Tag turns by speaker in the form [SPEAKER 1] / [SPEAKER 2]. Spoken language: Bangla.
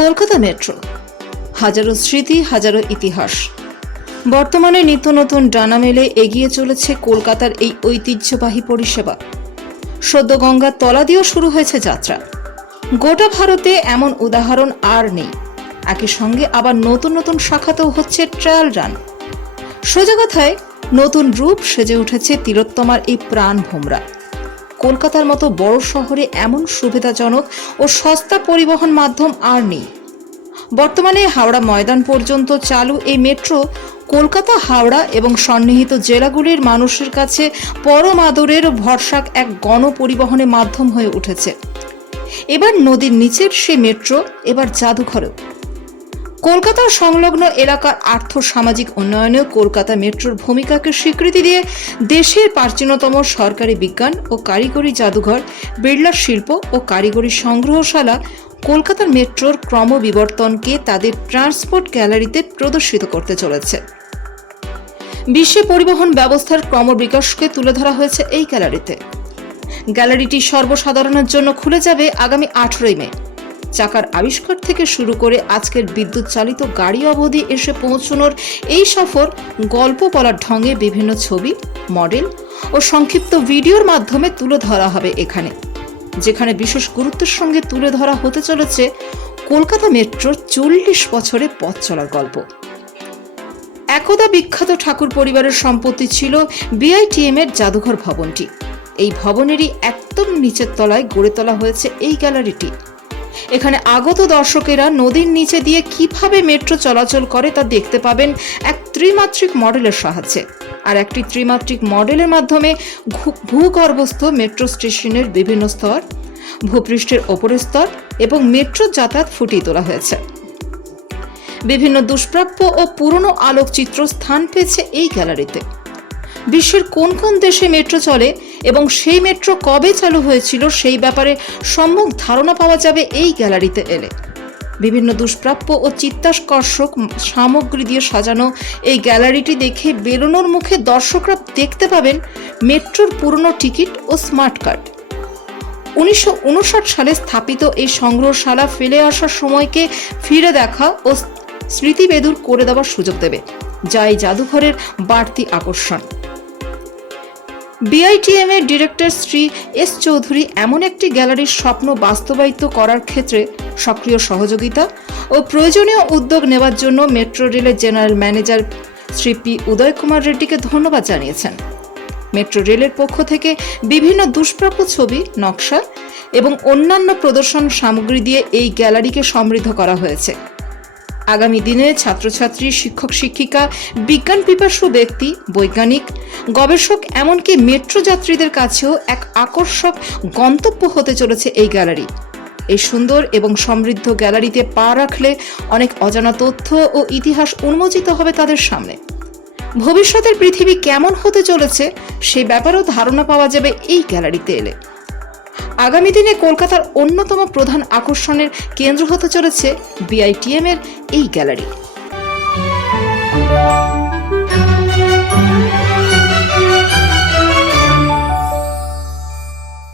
[SPEAKER 1] কলকাতা মেট্রো। হাজারো স্মৃতি, হাজারো ইতিহাস। বর্তমানে নিত্য নতুন ডানা মেলে এগিয়ে চলেছে কলকাতার এই ঐতিহ্যবাহী পরিষেবা। সদ্য গঙ্গার তলা দিয়েও শুরু হয়েছে যাত্রা। গোটা ভারতে এমন উদাহরণ আর নেই। একই সঙ্গে আবার নতুন নতুন শাখাতেও হচ্ছে ট্রায়াল রান। সোজা কথায়, নতুন রূপ সেজে উঠেছে তিলোত্তমার এই প্রাণ ভোমরা। কলকাতার মতো বড় শহরে এমন সুবিধাজনক ও সস্তা পরিবহন মাধ্যম আর নেই। বর্তমানে হাওড়া ময়দান পর্যন্ত চালু এই মেট্রো কলকাতা হাওড়া এবং সন্নিহিত জেলাগুলির মানুষের কাছে পরম আদরের ভরসাক এক গণপরিবহনের মাধ্যম হয়ে উঠেছে। এবার নদীর নিচের সে মেট্রো এবার জাদুঘরেও। কলকাতার সংলগ্ন এলাকার আর্থ সামাজিক উন্নয়নেও কলকাতা মেট্রোর ভূমিকাকে স্বীকৃতি দিয়ে দেশের প্রাচীনতম সরকারি বিজ্ঞান ও কারিগরি জাদুঘর, বিড়লা শিল্প ও কারিগরি সংগ্রহশালা কলকাতার মেট্রোর ক্রমবিবর্তনকে তাদের ট্রান্সপোর্ট গ্যালারিতে প্রদর্শিত করতে চলেছে। বিশ্বে পরিবহন ব্যবস্থার ক্রমবিকাশকে তুলে ধরা হয়েছে এই গ্যালারিতে। গ্যালারিটি সর্বসাধারণের জন্য খুলে যাবে আগামী আঠেরোই মে। চাকার আবিষ্কার থেকে শুরু করে আজকের বিদ্যুৎ চালিত গাড়ি অবধি এসে পৌঁছানোর এই সফর গল্প বলার ঢঙে বিভিন্ন ছবি, মডেল ও সংক্ষিপ্ত ভিডিওর মাধ্যমে তুলে ধরা হবে এখানে। যেখানে বিশেষ গুরুত্বের সঙ্গে তুলে ধরা হতে চলেছে কলকাতা মেট্রোর চল্লিশ বছরে পথ চলার গল্প। একদা বিখ্যাত ঠাকুর পরিবারের সম্পত্তি ছিল বিআইটিএম এর জাদুঘর ভবনটি। এই ভবনেরই একদম নিচের তলায় গড়ে তোলা হয়েছে এই গ্যালারিটি। এখানে আগত দর্শকেরা নদীর নিচে দিয়ে কীভাবে মেট্রো চলাচল করে তা দেখতে পাবেন এক ত্রিমাত্রিক মডেলের সাহায্যে। আর একটি ত্রিমাত্রিক মডেলের মাধ্যমে ভূগর্ভস্থ মেট্রো স্টেশনের বিভিন্ন স্তর, ভূপৃষ্ঠের ওপরের স্তর এবং মেট্রো যাতায়াত ফুটিয়ে তোলা হয়েছে। বিভিন্ন দুষ্প্রাপ্য ও পুরনো আলোকচিত্র স্থান পেয়েছে এই গ্যালারিতে। বিশ্বের কোন কোন দেশে মেট্রো চলে এবং সেই মেট্রো কবে চালু হয়েছিল সেই ব্যাপারে সম্যক ধারণা পাওয়া যাবে এই গ্যালারিতে এলে। বিভিন্ন দুষ্প্রাপ্য ও চিত্তাকর্ষক সামগ্রী দিয়ে সাজানো এই গ্যালারিটি দেখে বেরোনোর মুখে দর্শকরা দেখতে পাবেন মেট্রোর পুরনো টিকিট ও স্মার্ট কার্ড উনিশশো উনষাট সালে স্থাপিত এই সংগ্রহশালা ফেলে আসার সময়কে ফিরে দেখা ও স্মৃতিবেদুর করে দেওয়ার সুযোগ দেবে, যা এই জাদুঘরের বাড়তি আকর্ষণ। বিআইটিএম এর ডিরেক্টর শ্রী এস চৌধুরী এমন একটি গ্যালারির স্বপ্ন বাস্তবায়িত করার ক্ষেত্রে সক্রিয় সহযোগিতা ও প্রয়োজনীয় উদ্যোগ নেওয়ার জন্য মেট্রো রেলের general manager Shri P Uday Kumar রেড্ডিকে ধন্যবাদ জানিয়েছেন। মেট্রো রেলের পক্ষ থেকে বিভিন্ন দুষ্প্রাপ্য ছবি, নকশা এবং অন্যান্য প্রদর্শন সামগ্রী দিয়ে এই গ্যালারিকে সমৃদ্ধ করা হয়েছে। আগামী দিনে ছাত্রছাত্রী, শিক্ষক, শিক্ষিকা, বিজ্ঞান পিপাসু ব্যক্তি, বৈজ্ঞানিক, গবেষক, এমনকি মেট্রো যাত্রীদের কাছেও এক আকর্ষক গন্তব্য হতে চলেছে এই গ্যালারি। এই সুন্দর এবং সমৃদ্ধ গ্যালারিতে পা রাখলে অনেক অজানা তথ্য ও ইতিহাস উন্মোচিত হবে তাদের সামনে। ভবিষ্যতের পৃথিবী কেমন হতে চলেছে, সে ব্যাপারেও ধারণা পাওয়া যাবে এই গ্যালারিতে এলে। আগামী দিনে কলকাতার অন্যতম প্রধান আকর্ষণের কেন্দ্র হতে চলেছে বিআইটিএম এর এই গ্যালারি।